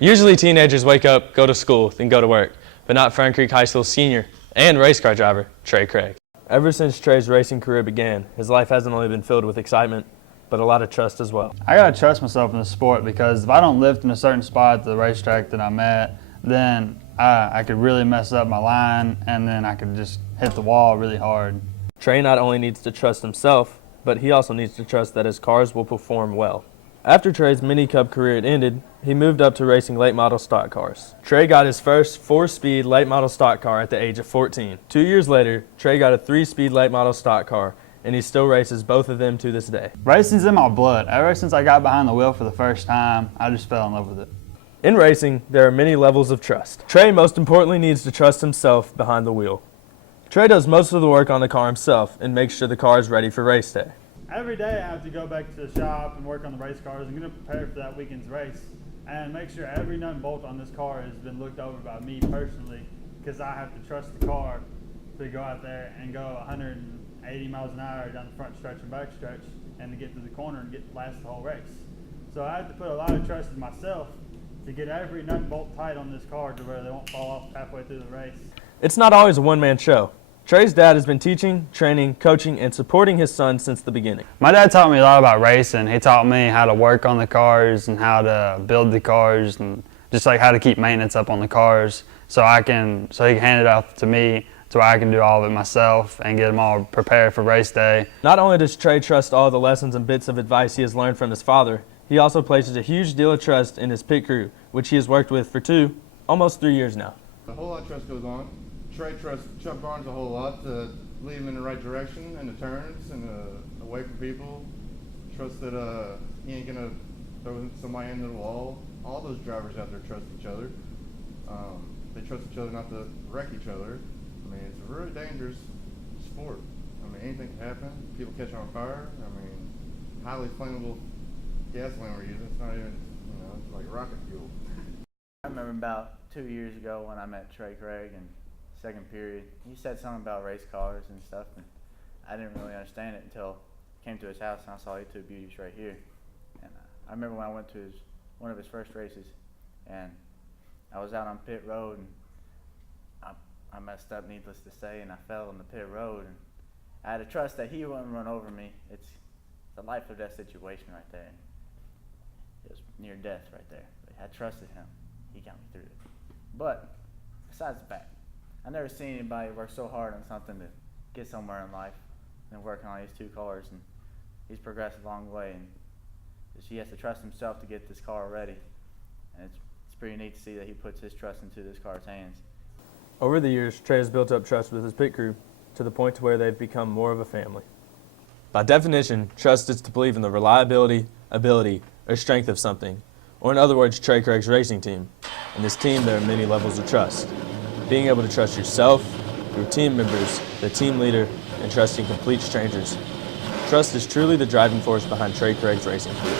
Usually teenagers wake up, go to school, then go to work, but not Fern Creek High School senior and race car driver, Trey Craig. Ever since Trey's racing career began, his life hasn't only been filled with excitement, but a lot of trust as well. I gotta trust myself in the sport, because if I don't lift in a certain spot at the racetrack that I'm at, then I could really mess up my line, and then I could just hit the wall really hard. Trey not only needs to trust himself, but he also needs to trust that his cars will perform well. After Trey's Mini Cup career had ended, he moved up to racing late model stock cars. Trey got his first 4-speed late model stock car at the age of 14. 2 years later, Trey got a 3-speed late model stock car, and he still races both of them to this day. Racing's in my blood. Ever since I got behind the wheel for the first time, I just fell in love with it. In racing, there are many levels of trust. Trey most importantly needs to trust himself behind the wheel. Trey does most of the work on the car himself and makes sure the car is ready for race day. Every day I have to go back to the shop and work on the race cars. I'm going to prepare for that weekend's race and make sure every nut and bolt on this car has been looked over by me personally, because I have to trust the car to go out there and go 180 miles an hour down the front stretch and back stretch, and to get to the corner and last the whole race. So I have to put a lot of trust in myself to get every nut and bolt tight on this car to where they won't fall off halfway through the race. It's not always a one-man show. Trey's dad has been teaching, training, coaching, and supporting his son since the beginning. My dad taught me a lot about racing. He taught me how to work on the cars and how to build the cars, and just like how to keep maintenance up on the cars, so he can hand it off to me so I can do all of it myself and get them all prepared for race day. Not only does Trey trust all the lessons and bits of advice he has learned from his father, he also places a huge deal of trust in his pit crew, which he has worked with for almost 3 years now. A whole lot of trust goes on. Trey trusts Chuck Barnes a whole lot to lead him in the right direction in the turns and away from people. Trust that he ain't gonna throw somebody into the wall. All those drivers out there trust each other. They trust each other not to wreck each other. I mean, it's a really dangerous sport. I mean, anything can happen. People catch on fire. I mean, highly flammable gasoline we're using. It's not even, it's like rocket fuel. I remember about 2 years ago when I met Trey Craig in second period. He said something about race cars and stuff, and I didn't really understand it until I came to his house and I saw these two beauties right here. And I remember when I went to one of his first races, and I was out on pit road, and I messed up, needless to say, and I fell on the pit road, and I had to trust that he wouldn't run over me. It's a life or death situation right there. It was near death right there. But I trusted him. He got me through it. But besides the fact, I've never seen anybody work so hard on something to get somewhere in life than working on these two cars, and he's progressed a long way, and he has to trust himself to get this car ready, and it's pretty neat to see that he puts his trust into this car's hands. Over the years, Trey has built up trust with his pit crew to the point to where they've become more of a family. By definition, trust is to believe in the reliability, ability, or strength of something, or in other words, Trey Craig's racing team. In this team, there are many levels of trust. Being able to trust yourself, your team members, the team leader, and trusting complete strangers. Trust is truly the driving force behind Trey Craig's racing career.